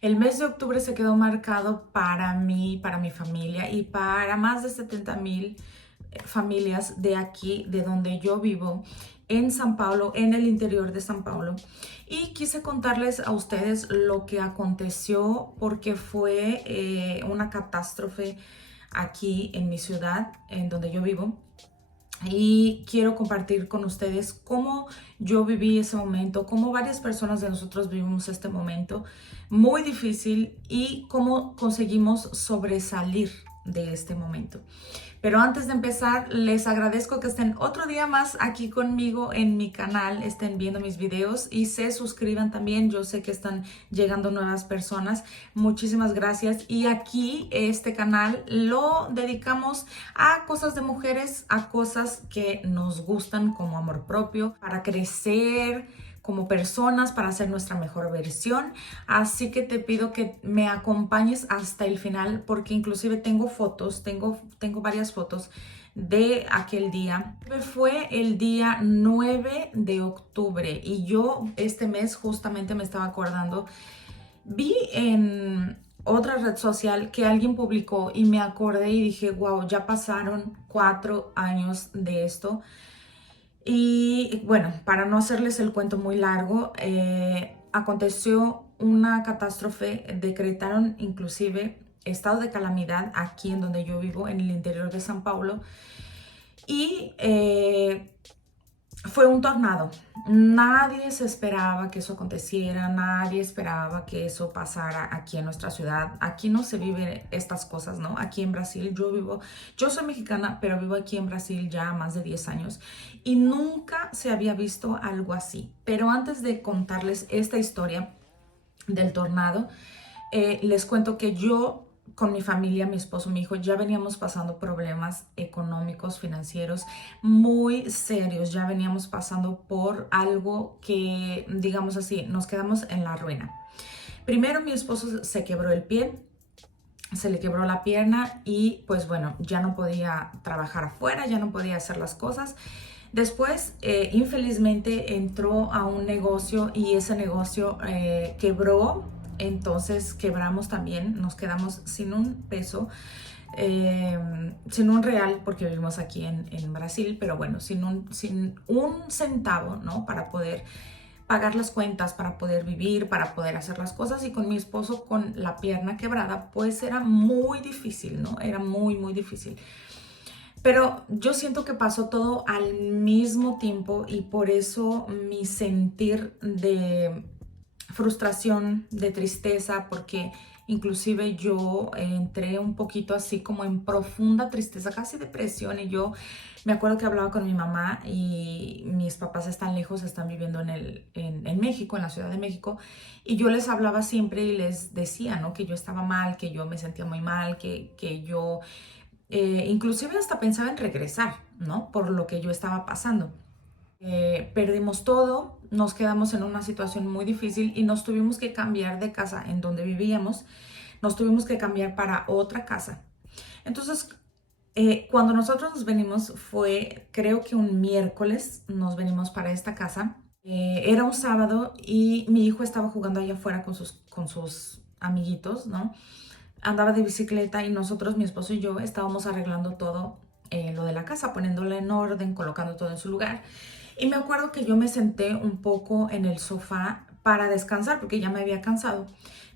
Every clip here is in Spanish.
El mes de octubre se quedó marcado para mí, para mi familia y para más de 70,000 familias de aquí, de donde yo vivo, en San Paulo, en el interior de San Paulo. Y quise contarles a ustedes lo que aconteció porque fue una catástrofe aquí en mi ciudad, en donde yo vivo. Y quiero compartir con ustedes cómo yo viví ese momento, cómo varias personas de nosotros vivimos este momento muy difícil y cómo conseguimos sobresalir de este momento. Pero antes de empezar, les agradezco que estén otro día más aquí conmigo en mi canal, estén viendo mis videos y se suscriban también. Yo sé que están llegando nuevas personas. Muchísimas gracias. Y aquí este canal lo dedicamos a cosas de mujeres, a cosas que nos gustan como amor propio, para crecer como personas, para ser nuestra mejor versión. Así que te pido que me acompañes hasta el final porque inclusive tengo fotos, tengo varias fotos de aquel día. Fue el día 9 de octubre y yo este mes justamente me estaba acordando, vi en otra red social que alguien publicó y me acordé y dije, wow, ya pasaron 4 años de esto. Y bueno, para no hacerles el cuento muy largo, aconteció una catástrofe, decretaron inclusive estado de calamidad aquí en donde yo vivo, en el interior de San Paulo, y fue un tornado. Nadie se esperaba que eso aconteciera, nadie esperaba que eso pasara aquí en nuestra ciudad. Aquí no se viven estas cosas, ¿no? Aquí en Brasil yo soy mexicana, pero vivo aquí en Brasil ya más de 10 años y nunca se había visto algo así. Pero antes de contarles esta historia del tornado, les cuento que yo con mi familia, mi esposo, mi hijo, ya veníamos pasando problemas económicos, financieros muy serios. Ya veníamos pasando por algo que, digamos así, nos quedamos en la ruina. Primero mi esposo se quebró el pie, se le quebró la pierna y pues bueno, ya no podía trabajar afuera, ya no podía hacer las cosas. Después, infelizmente, entró a un negocio y ese negocio quebró. Entonces quebramos también, nos quedamos sin un peso, sin un real, porque vivimos aquí en Brasil, pero bueno, sin un centavo, ¿no? Para poder pagar las cuentas, para poder vivir, para poder hacer las cosas. Y con mi esposo con la pierna quebrada, pues era muy difícil, ¿no? Era muy, muy difícil. Pero yo siento que pasó todo al mismo tiempo y por eso mi sentir de frustración, de tristeza, porque inclusive yo entré un poquito así como en profunda tristeza, casi depresión, y yo me acuerdo que hablaba con mi mamá y mis papás están lejos, están viviendo en México, en la Ciudad de México, y yo les hablaba siempre y les decía, ¿no? Que yo estaba mal, que yo me sentía muy mal, que yo inclusive hasta pensaba en regresar, ¿no? Por lo que yo estaba pasando. Perdimos todo, nos quedamos en una situación muy difícil y nos tuvimos que cambiar de casa en donde vivíamos, nos tuvimos que cambiar para otra casa. Entonces, cuando nosotros nos venimos fue, creo que un miércoles, nos venimos para esta casa. Era un sábado y mi hijo estaba jugando allá afuera con sus amiguitos, ¿no? Andaba de bicicleta y nosotros, mi esposo y yo, estábamos arreglando todo lo de la casa, poniéndola en orden, colocando todo en su lugar. Y me acuerdo que yo me senté un poco en el sofá para descansar porque ya me había cansado.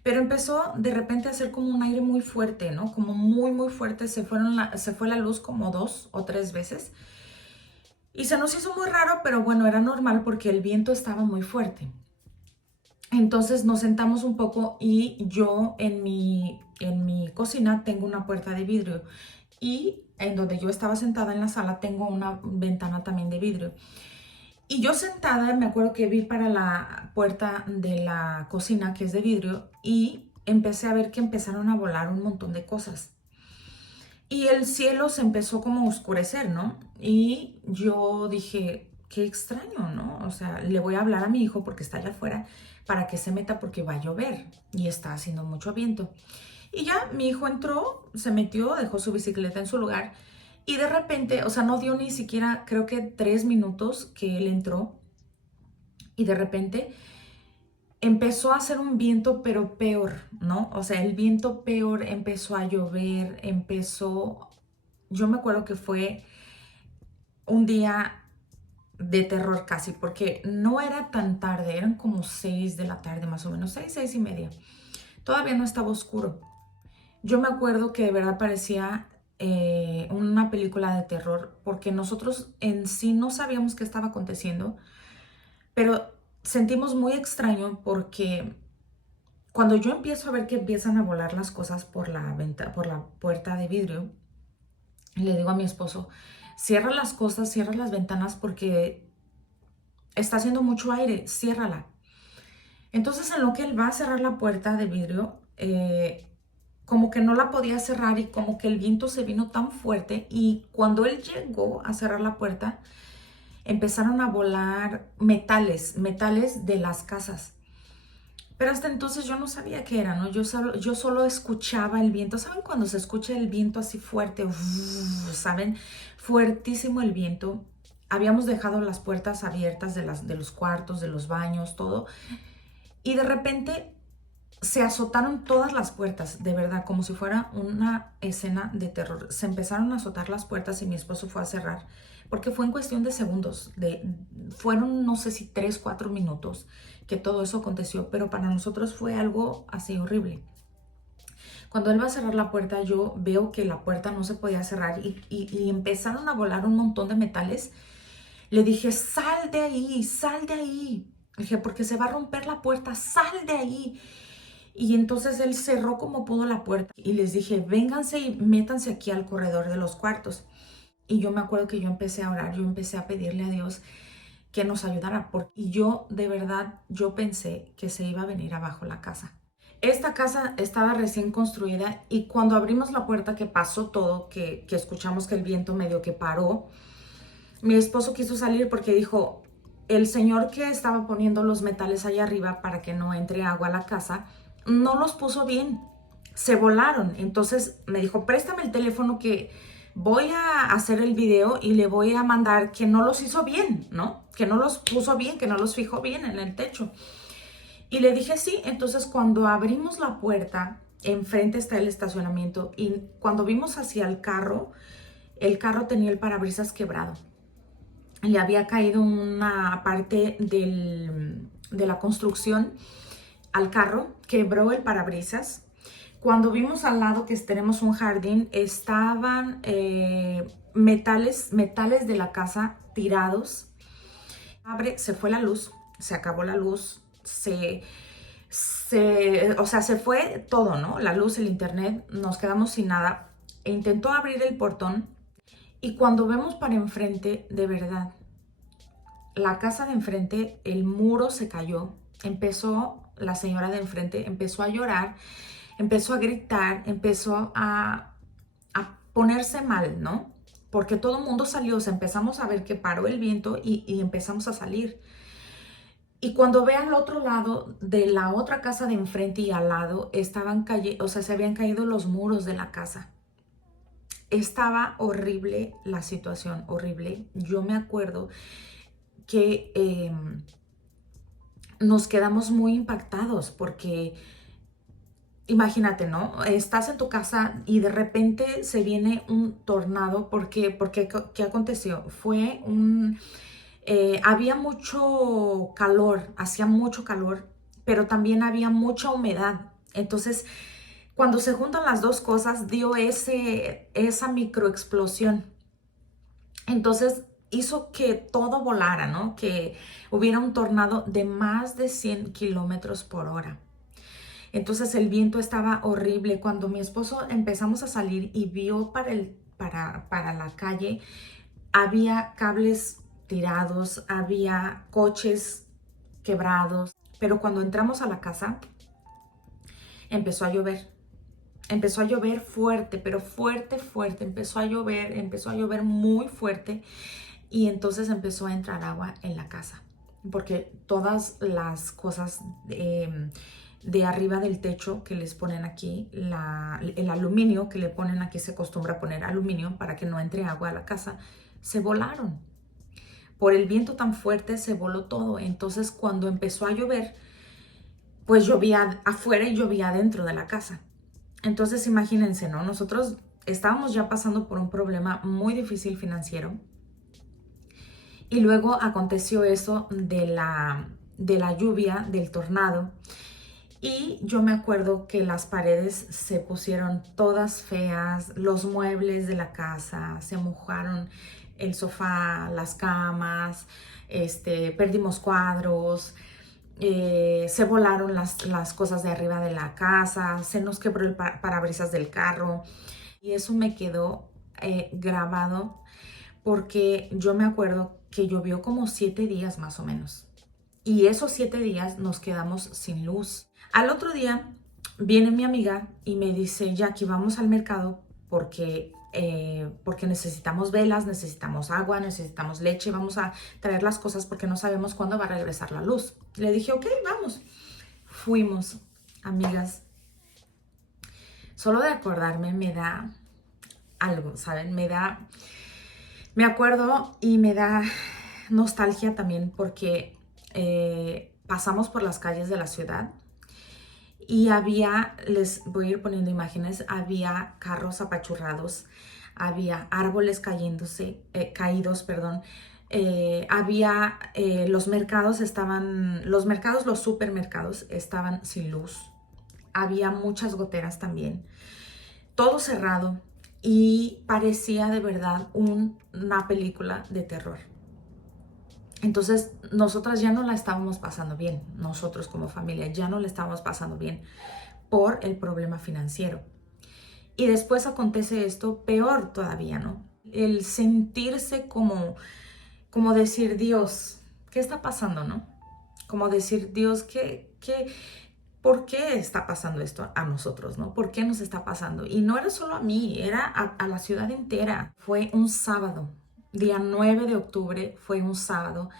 Pero empezó de repente a hacer como un aire muy fuerte, ¿no? Como muy, muy fuerte. Se fue la luz como 2 o 3 veces. Y se nos hizo muy raro, pero bueno, era normal porque el viento estaba muy fuerte. Entonces nos sentamos un poco y yo en mi cocina tengo una puerta de vidrio y en donde yo estaba sentada en la sala tengo una ventana también de vidrio. Y yo sentada me acuerdo que vi para la puerta de la cocina que es de vidrio y empecé a ver que empezaron a volar un montón de cosas. Y el cielo se empezó como a oscurecer, ¿no? Y yo dije, qué extraño, ¿no? O sea, le voy a hablar a mi hijo porque está allá afuera para que se meta porque va a llover y está haciendo mucho viento. Y ya mi hijo entró, se metió, dejó su bicicleta en su lugar y de repente, o sea, no dio ni siquiera, creo que 3 minutos que él entró y de repente empezó a hacer un viento, pero peor, ¿no? O sea, el viento peor, empezó a llover, yo me acuerdo que fue un día de terror casi, porque no era tan tarde, eran como 6 de la tarde más o menos, 6, 6:30. Todavía no estaba oscuro. Yo me acuerdo que de verdad parecía una película de terror, porque nosotros en sí no sabíamos qué estaba aconteciendo, pero sentimos muy extraño porque cuando yo empiezo a ver que empiezan a volar las cosas por la puerta de vidrio, le digo a mi esposo, cierra las cosas, cierra las ventanas porque está haciendo mucho aire, ciérrala. Entonces en lo que él va a cerrar la puerta de vidrio, como que no la podía cerrar y como que el viento se vino tan fuerte y cuando él llegó a cerrar la puerta, empezaron a volar metales de las casas. Pero hasta entonces yo no sabía qué era, ¿no? Yo solo escuchaba el viento. ¿Saben cuando se escucha el viento así fuerte? Uf, ¿saben? Fuertísimo el viento. Habíamos dejado las puertas abiertas de los cuartos, de los baños, todo. Y de repente se azotaron todas las puertas, de verdad, como si fuera una escena de terror. Se empezaron a azotar las puertas y mi esposo fue a cerrar, porque fue en cuestión de segundos, fueron no sé si 3, 4 minutos que todo eso aconteció, pero para nosotros fue algo así horrible. Cuando él va a cerrar la puerta, yo veo que la puerta no se podía cerrar y empezaron a volar un montón de metales. Le dije, sal de ahí, sal de ahí. Le dije, porque se va a romper la puerta, sal de ahí. Y entonces él cerró como pudo la puerta y les dije, vénganse y métanse aquí al corredor de los cuartos. Y yo me acuerdo que yo empecé a orar, yo empecé a pedirle a Dios que nos ayudara. Y yo de verdad, yo pensé que se iba a venir abajo la casa. Esta casa estaba recién construida y cuando abrimos la puerta que pasó todo, que escuchamos que el viento medio que paró, mi esposo quiso salir porque dijo, el señor que estaba poniendo los metales allá arriba para que no entre agua a la casa, no los puso bien, se volaron. Entonces me dijo, préstame el teléfono que voy a hacer el video y le voy a mandar que no los hizo bien, ¿no? Que no los puso bien, que no los fijó bien en el techo. Y le dije sí. Entonces cuando abrimos la puerta, enfrente está el estacionamiento y cuando vimos hacia el carro tenía el parabrisas quebrado. Le había caído una parte de la construcción al carro, quebró el parabrisas. Cuando vimos al lado que tenemos un jardín, estaban metales de la casa tirados. Se fue la luz, se acabó la luz, o sea, se fue todo, ¿no? La luz, el internet, nos quedamos sin nada. E intentó abrir el portón y cuando vemos para enfrente, de verdad, la casa de enfrente, el muro se cayó. La señora de enfrente empezó a llorar, empezó a gritar, empezó a ponerse mal, ¿no? Porque todo el mundo salió, empezamos a ver que paró el viento y empezamos a salir. Y cuando ve al otro lado de la otra casa de enfrente y al lado, o sea, se habían caído los muros de la casa. Estaba horrible la situación, horrible. Yo me acuerdo que nos quedamos muy impactados porque imagínate, ¿no? Estás en tu casa y de repente se viene un tornado porque ¿qué aconteció? Había mucho calor, hacía mucho calor, pero también había mucha humedad. Entonces, cuando se juntan las dos cosas, dio esa microexplosión. Entonces hizo que todo volara, ¿no? Que hubiera un tornado de más de 100 kilómetros por hora. Entonces el viento estaba horrible. Cuando mi esposo empezamos a salir y vio para la calle, había cables tirados, había coches quebrados. Pero cuando entramos a la casa, empezó a llover. Empezó a llover fuerte, pero fuerte, fuerte. Empezó a llover muy fuerte. Y entonces empezó a entrar agua en la casa, porque todas las cosas de arriba del techo que les ponen aquí, el aluminio que le ponen aquí, se acostumbra a poner aluminio para que no entre agua a la casa, se volaron. Por el viento tan fuerte se voló todo. Entonces cuando empezó a llover, pues llovía afuera y llovía dentro de la casa. Entonces imagínense, ¿no? Nosotros estábamos ya pasando por un problema muy difícil financiero y luego aconteció eso de la lluvia, del tornado. Y yo me acuerdo que las paredes se pusieron todas feas, los muebles de la casa se mojaron, el sofá, las camas, perdimos cuadros, se volaron las cosas de arriba de la casa, se nos quebró el parabrisas del carro. Y eso me quedó grabado porque yo me acuerdo que llovió como 7 días más o menos. Y esos 7 días nos quedamos sin luz. Al otro día viene mi amiga y me dice, Jackie, vamos al mercado porque necesitamos velas, necesitamos agua, necesitamos leche, vamos a traer las cosas porque no sabemos cuándo va a regresar la luz. Le dije, ok, vamos. Fuimos, amigas. Solo de acordarme me da algo, ¿saben? Me acuerdo y me da nostalgia también porque pasamos por las calles de la ciudad y les voy a ir poniendo imágenes, había carros apachurrados, había árboles caídos, perdón. Los supermercados estaban sin luz, había muchas goteras también, todo cerrado y parecía de verdad una película de terror. Entonces, nosotras ya no la estábamos pasando bien, nosotros como familia ya no la estábamos pasando bien por el problema financiero. Y después acontece esto peor todavía, ¿no? El sentirse como decir, Dios, ¿qué está pasando, no? Como decir, Dios, ¿por qué está pasando esto a nosotros, no? ¿Por qué nos está pasando? Y no era solo a mí, era a la ciudad entera. Fue un sábado, día 9 de octubre, fue un sábado.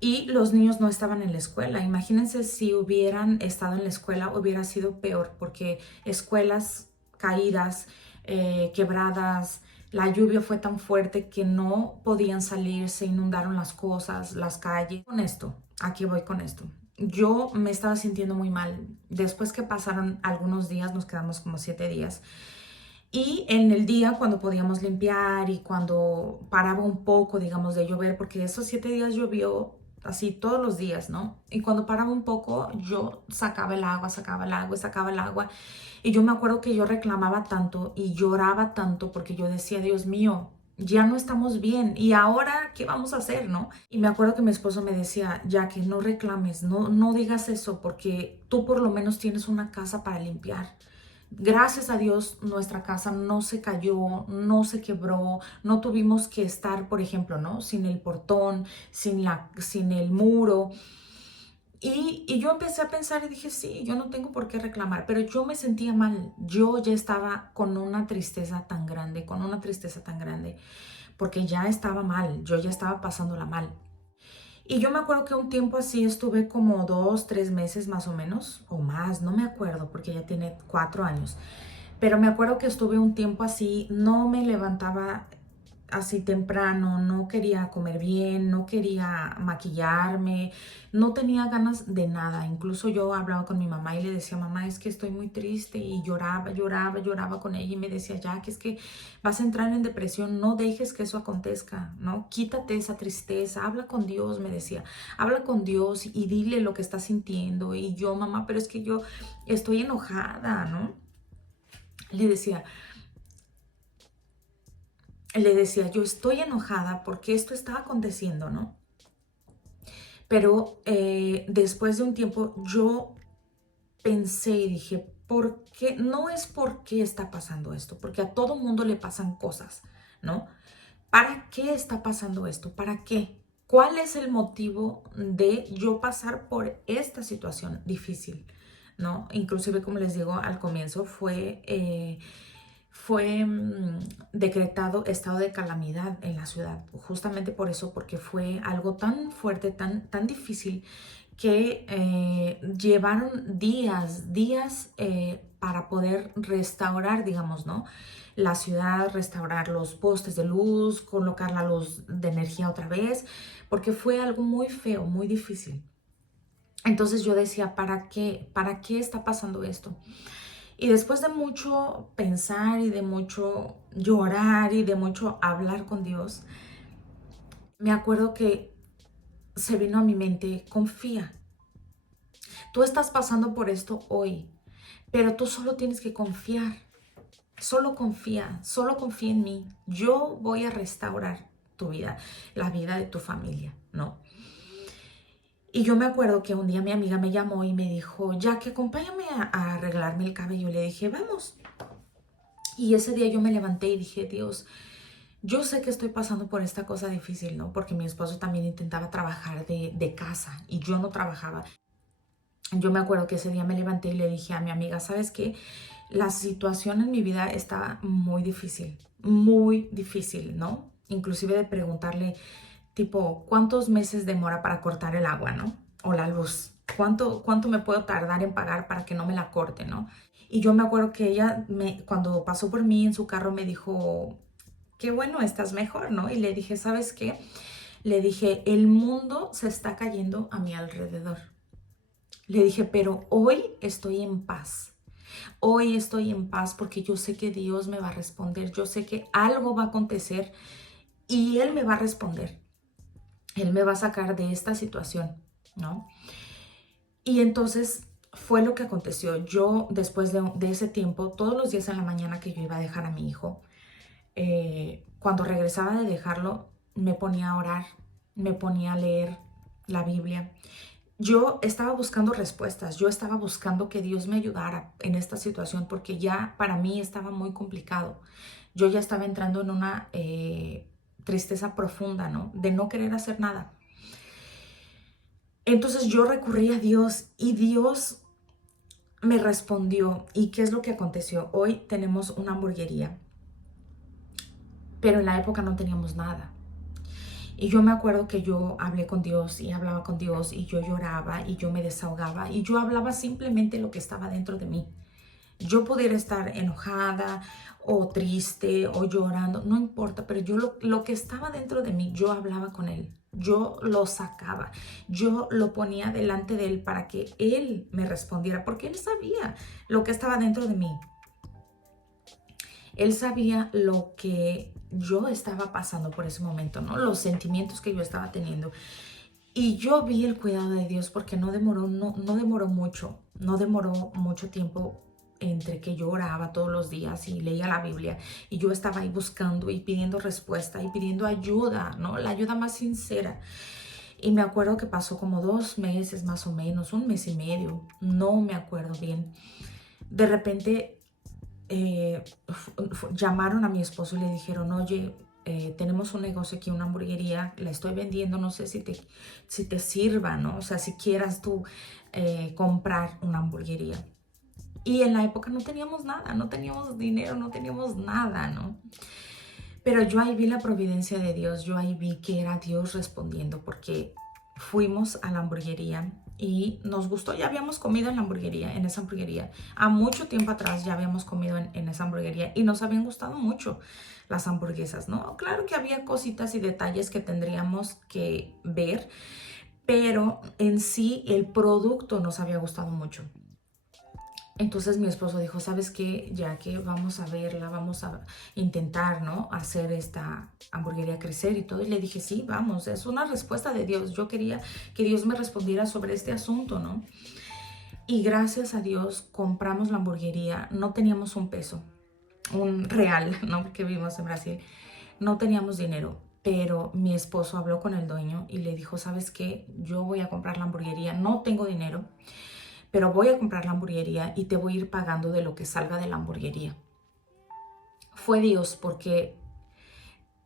Y los niños no estaban en la escuela. Imagínense si hubieran estado en la escuela, hubiera sido peor, porque escuelas caídas, quebradas, la lluvia fue tan fuerte que no podían salir, se inundaron las cosas, las calles. Con esto, aquí voy con esto. Yo me estaba sintiendo muy mal. Después que pasaron algunos días, nos quedamos como 7 días. Y en el día cuando podíamos limpiar y cuando paraba un poco, digamos, de llover, porque esos 7 días llovió así todos los días, ¿no? Y cuando paraba un poco, yo sacaba el agua, sacaba el agua, sacaba el agua. Y yo me acuerdo que yo reclamaba tanto y lloraba tanto porque yo decía, Dios mío, ya no estamos bien. ¿Y ahora qué vamos a hacer, no? Y me acuerdo que mi esposo me decía, Jackie, no reclames, no digas eso porque tú por lo menos tienes una casa para limpiar. Gracias a Dios, nuestra casa no se cayó, no se quebró, no tuvimos que estar, por ejemplo, ¿no? Sin el portón, sin el muro. Y yo empecé a pensar y dije, sí, yo no tengo por qué reclamar, pero yo me sentía mal. Yo ya estaba con una tristeza tan grande, porque ya estaba mal, yo ya estaba pasándola mal. Y yo me acuerdo que un tiempo así estuve como 2, 3 meses más o menos, o más, no me acuerdo porque ya tiene 4 años. Pero me acuerdo que estuve un tiempo así, no me levantaba así temprano, no quería comer bien, no quería maquillarme, no tenía ganas de nada. Incluso yo hablaba con mi mamá y le decía, mamá, es que estoy muy triste y lloraba con ella y me decía, ya que es que vas a entrar en depresión, no dejes que eso acontezca, ¿no? Quítate esa tristeza, habla con Dios, me decía, habla con Dios y dile lo que estás sintiendo. Y yo, mamá, pero es que yo estoy enojada, ¿no? Le decía, yo estoy enojada porque esto está aconteciendo, ¿no? Pero después de un tiempo yo pensé y dije, ¿por qué? No es por qué está pasando esto, porque a todo mundo le pasan cosas, ¿no? ¿Para qué está pasando esto? ¿Para qué? ¿Cuál es el motivo de yo pasar por esta situación difícil? ¿No? Inclusive, como les digo al comienzo, fue decretado estado de calamidad en la ciudad, justamente por eso, porque fue algo tan fuerte, tan difícil, que llevaron días para poder restaurar, digamos, ¿no? La ciudad, restaurar los postes de luz, colocar la luz de energía otra vez, porque fue algo muy feo, muy difícil. Entonces yo decía, ¿para qué? ¿Para qué está pasando esto? Y después de mucho pensar y de mucho llorar y de mucho hablar con Dios, me acuerdo que se vino a mi mente, confía. Tú estás pasando por esto hoy, pero tú solo tienes que confiar. Solo confía en mí. Yo voy a restaurar tu vida, la vida de tu familia, ¿no? Y yo me acuerdo que un día mi amiga me llamó y me dijo, Jackie, acompáñame a arreglarme el cabello. Le dije, vamos. Y ese día yo me levanté y dije, Dios, yo sé que estoy pasando por esta cosa difícil, ¿no? Porque mi esposo también intentaba trabajar de casa y yo no trabajaba. Yo me acuerdo que ese día me levanté y le dije a mi amiga, ¿sabes qué? La situación en mi vida está muy difícil, ¿no? Inclusive de preguntarle, tipo, ¿cuántos meses demora para cortar el agua, ¿no? O la luz. ¿Cuánto me puedo tardar en pagar para que no me la corte, ¿no? Y yo me acuerdo que ella, cuando pasó por mí en su carro, me dijo, qué bueno, estás mejor, ¿no? Y le dije, ¿sabes qué? Le dije, el mundo se está cayendo a mi alrededor. Le dije, pero hoy estoy en paz. Hoy estoy en paz porque yo sé que Dios me va a responder. Yo sé que algo va a acontecer y Él me va a responder. Él me va a sacar de esta situación, ¿no? Y entonces fue lo que aconteció. Yo, después de ese tiempo, todos los días en la mañana que yo iba a dejar a mi hijo, cuando regresaba de dejarlo, me ponía a orar, me ponía a leer la Biblia. Yo estaba buscando respuestas, yo estaba buscando que Dios me ayudara en esta situación porque ya para mí estaba muy complicado. Yo ya estaba entrando en una tristeza profunda, ¿no? De no querer hacer nada. Entonces yo recurrí a Dios y Dios me respondió. ¿Y qué es lo que aconteció? Hoy tenemos una hamburguería, pero en la época no teníamos nada. Y yo me acuerdo que yo hablé con Dios y hablaba con Dios y yo lloraba y yo me desahogaba y yo hablaba simplemente lo que estaba dentro de mí. Yo pudiera estar enojada o triste o llorando, no importa, pero yo lo que estaba dentro de mí, yo hablaba con Él. Yo lo sacaba, yo lo ponía delante de Él para que Él me respondiera, porque Él sabía lo que estaba dentro de mí. Él sabía lo que yo estaba pasando por ese momento, ¿no? Los sentimientos que yo estaba teniendo. Y yo vi el cuidado de Dios porque no demoró mucho tiempo entre que yo oraba todos los días y leía la Biblia y yo estaba ahí buscando y pidiendo respuesta y pidiendo ayuda, ¿no? La ayuda más sincera. Y me acuerdo que pasó como 2 meses más o menos, 1 mes y medio, no me acuerdo bien. De repente llamaron a mi esposo y le dijeron, oye, tenemos un negocio aquí, una hamburguería, la estoy vendiendo, no sé si te sirva, ¿no? O sea, si quieras tú comprar una hamburguería. Y en la época no teníamos nada, no teníamos dinero, no teníamos nada, ¿no? Pero yo ahí vi la providencia de Dios, yo ahí vi que era Dios respondiendo porque fuimos a la hamburguería y nos gustó, ya habíamos comido en la hamburguería, en esa hamburguería. A mucho tiempo atrás ya habíamos comido en esa hamburguería y nos habían gustado mucho las hamburguesas, ¿no? Claro que había cositas y detalles que tendríamos que ver, pero en sí el producto nos había gustado mucho. Entonces mi esposo dijo, ¿sabes qué? Ya que vamos a verla, vamos a intentar, ¿no? Hacer esta hamburguería crecer y todo. Y le dije, sí, vamos, es una respuesta de Dios. Yo quería que Dios me respondiera sobre este asunto, ¿no? Y gracias a Dios compramos la hamburguería. No teníamos un peso, un real, ¿no? Porque vivimos en Brasil. No teníamos dinero. Pero mi esposo habló con el dueño y le dijo, ¿sabes qué? Yo voy a comprar la hamburguería. No tengo dinero, pero voy a comprar la hamburguería y te voy a ir pagando de lo que salga de la hamburguería. Fue Dios porque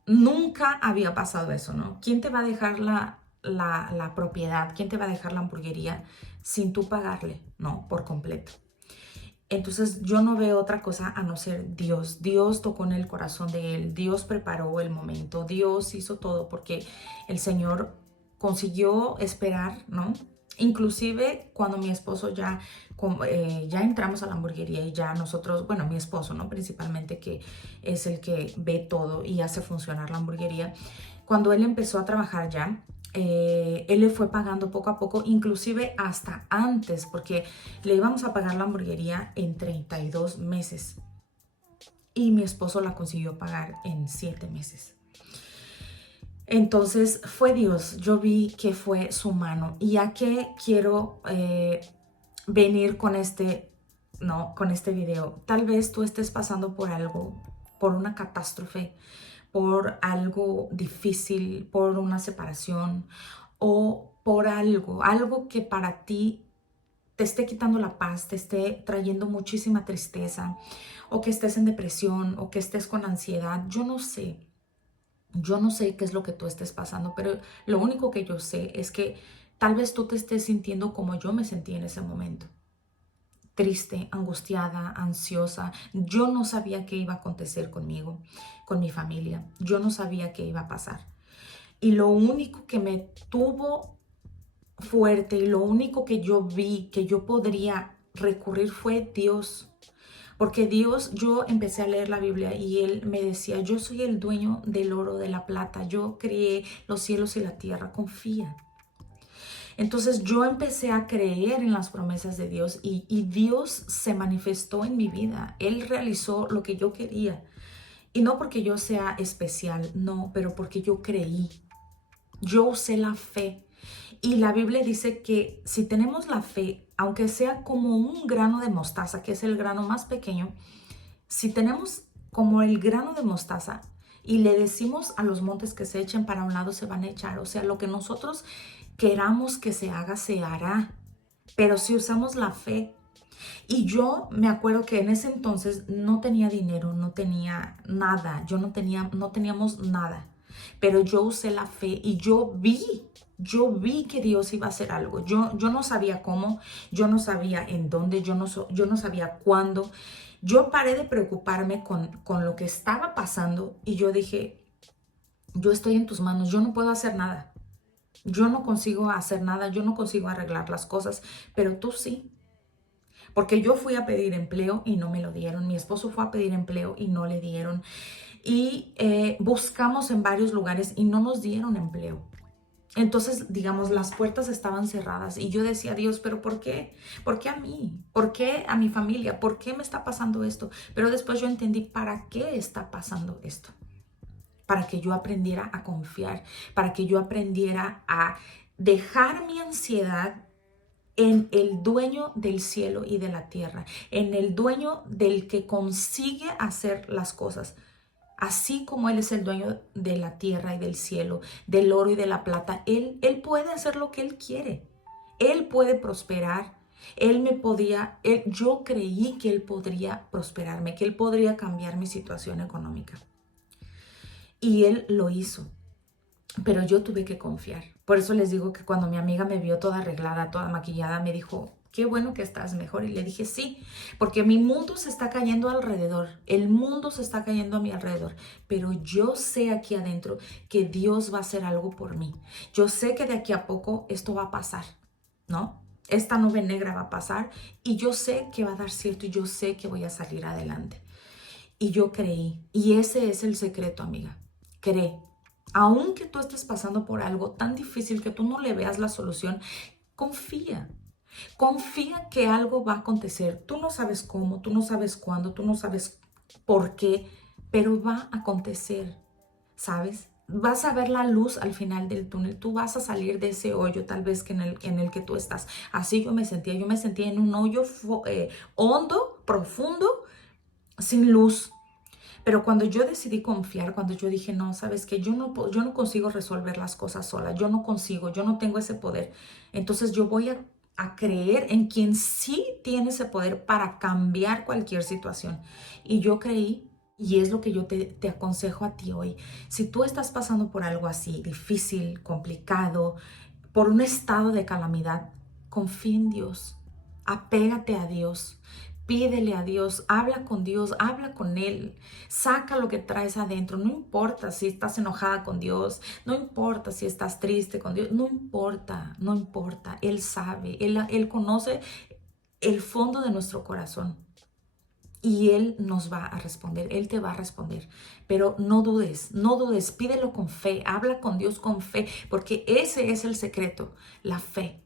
nunca había pasado eso, ¿no? ¿Quién te va a dejar la propiedad? ¿Quién te va a dejar la hamburguería sin tú pagarle? No, por completo. Entonces yo no veo otra cosa a no ser Dios. Dios tocó en el corazón de él, Dios preparó el momento, Dios hizo todo porque el Señor consiguió esperar, ¿no? Inclusive cuando mi esposo ya entramos a la hamburguería y ya nosotros, bueno, mi esposo, ¿no? Principalmente que es el que ve todo y hace funcionar la hamburguería. Cuando él empezó a trabajar ya, él le fue pagando poco a poco, inclusive hasta antes, porque le íbamos a pagar la hamburguería en 32 meses y mi esposo la consiguió pagar en 7 meses. Entonces fue Dios, yo vi que fue su mano. ¿Y a qué quiero venir con con este video? Tal vez tú estés pasando por algo, por una catástrofe, por algo difícil, por una separación o por algo que para ti te esté quitando la paz, te esté trayendo muchísima tristeza, o que estés en depresión, o que estés con ansiedad. Yo no sé qué es lo que tú estés pasando, pero lo único que yo sé es que tal vez tú te estés sintiendo como yo me sentí en ese momento. Triste, angustiada, ansiosa. Yo no sabía qué iba a acontecer conmigo, con mi familia. Yo no sabía qué iba a pasar. Y lo único que me tuvo fuerte y lo único que yo vi que yo podría recurrir fue Dios. Porque Dios, yo empecé a leer la Biblia y Él me decía, yo soy el dueño del oro, de la plata, yo creé los cielos y la tierra, confía. Entonces yo empecé a creer en las promesas de Dios y Dios se manifestó en mi vida. Él realizó lo que yo quería. Y no porque yo sea especial, no, pero porque yo creí. Yo usé la fe. Y la Biblia dice que si tenemos la fe, aunque sea como un grano de mostaza, que es el grano más pequeño, si tenemos como el grano de mostaza y le decimos a los montes que se echen para un lado, se van a echar. O sea, lo que nosotros queramos que se haga, se hará. Pero si usamos la fe. Y yo me acuerdo que en ese entonces no tenía dinero, no tenía nada. No teníamos nada. Pero yo usé la fe y yo vi que Dios iba a hacer algo. Yo no sabía cómo, yo no sabía en dónde, yo no sabía cuándo. Yo paré de preocuparme con lo que estaba pasando y yo dije, yo estoy en tus manos, yo no puedo hacer nada. Yo no consigo hacer nada, yo no consigo arreglar las cosas, pero tú sí. Porque yo fui a pedir empleo y no me lo dieron. Mi esposo fue a pedir empleo y no le dieron. Y buscamos en varios lugares y no nos dieron empleo. Entonces, digamos, las puertas estaban cerradas y yo decía, Dios, ¿pero por qué? ¿Por qué a mí? ¿Por qué a mi familia? ¿Por qué me está pasando esto? Pero después yo entendí para qué está pasando esto. Para que yo aprendiera a confiar, para que yo aprendiera a dejar mi ansiedad en el dueño del cielo y de la tierra, en el dueño del que consigue hacer las cosas. Así como Él es el dueño de la tierra y del cielo, del oro y de la plata, Él puede hacer lo que Él quiere. Él puede prosperar. Yo creí que Él podría prosperarme, que Él podría cambiar mi situación económica. Y Él lo hizo. Pero yo tuve que confiar. Por eso les digo que cuando mi amiga me vio toda arreglada, toda maquillada, me dijo, qué bueno que estás mejor. Y le dije, sí, porque mi mundo se está cayendo alrededor. El mundo se está cayendo a mi alrededor. Pero yo sé aquí adentro que Dios va a hacer algo por mí. Yo sé que de aquí a poco esto va a pasar, ¿no? Esta nube negra va a pasar y yo sé que va a dar cierto y yo sé que voy a salir adelante. Y yo creí. Y ese es el secreto, amiga. Cree. Aunque tú estés pasando por algo tan difícil que tú no le veas la solución, confía. Confía que algo va a acontecer. Tú no sabes cómo, tú no sabes cuándo, tú no sabes por qué, pero va a acontecer, ¿sabes? Vas a ver la luz al final del túnel. Tú vas a salir de ese hoyo tal vez que en el que tú estás. Así yo me sentía. Yo me sentía en un hoyo hondo, profundo, sin luz. Pero cuando yo decidí confiar, cuando yo dije, no, sabes que yo no consigo resolver las cosas sola, yo no tengo ese poder. Entonces yo voy a creer en quien sí tiene ese poder para cambiar cualquier situación. Y yo creí, y es lo que yo te aconsejo a ti hoy. Si tú estás pasando por algo así, difícil, complicado, por un estado de calamidad, confía en Dios, apégate a Dios. Pídele a Dios, habla con Él, saca lo que traes adentro. No importa si estás enojada con Dios, no importa si estás triste con Dios, no importa, no importa. Él sabe, Él conoce el fondo de nuestro corazón. y Él nos va a responder, Él te va a responder. Pero no dudes, no dudes, pídelo con fe, habla con Dios con fe, porque ese es el secreto, la fe.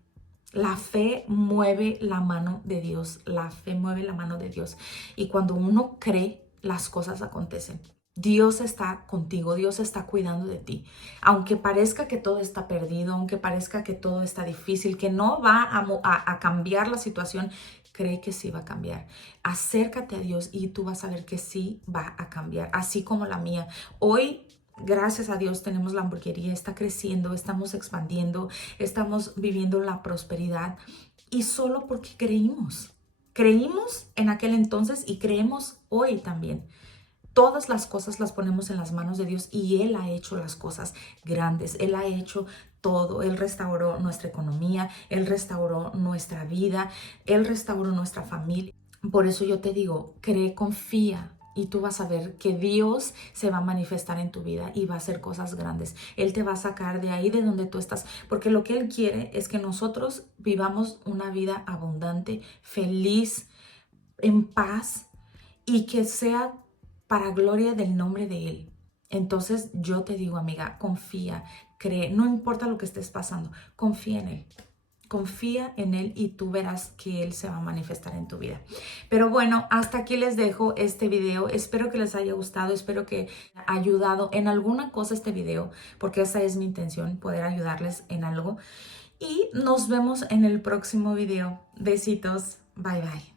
La fe mueve la mano de Dios, la fe mueve la mano de Dios. Y cuando uno cree, las cosas acontecen. Dios está contigo, Dios está cuidando de ti. Aunque parezca que todo está perdido, aunque parezca que todo está difícil, que no va a cambiar la situación, cree que sí va a cambiar. Acércate a Dios y tú vas a ver que sí va a cambiar, así como la mía. Hoy, gracias a Dios, tenemos la hamburguería, está creciendo, estamos expandiendo, estamos viviendo la prosperidad y solo porque creímos. Creímos en aquel entonces y creemos hoy también. Todas las cosas las ponemos en las manos de Dios y Él ha hecho las cosas grandes. Él ha hecho todo. Él restauró nuestra economía, Él restauró nuestra vida, Él restauró nuestra familia. Por eso yo te digo, cree, confía. Y tú vas a ver que Dios se va a manifestar en tu vida y va a hacer cosas grandes. Él te va a sacar de ahí de donde tú estás. Porque lo que Él quiere es que nosotros vivamos una vida abundante, feliz, en paz y que sea para gloria del nombre de Él. Entonces yo te digo, amiga, confía, cree, no importa lo que estés pasando, confía en Él. Confía en Él y tú verás que Él se va a manifestar en tu vida. Pero bueno, hasta aquí les dejo este video. Espero que les haya gustado, espero que haya ayudado en alguna cosa este video, porque esa es mi intención, poder ayudarles en algo. Y nos vemos en el próximo video. Besitos, bye bye.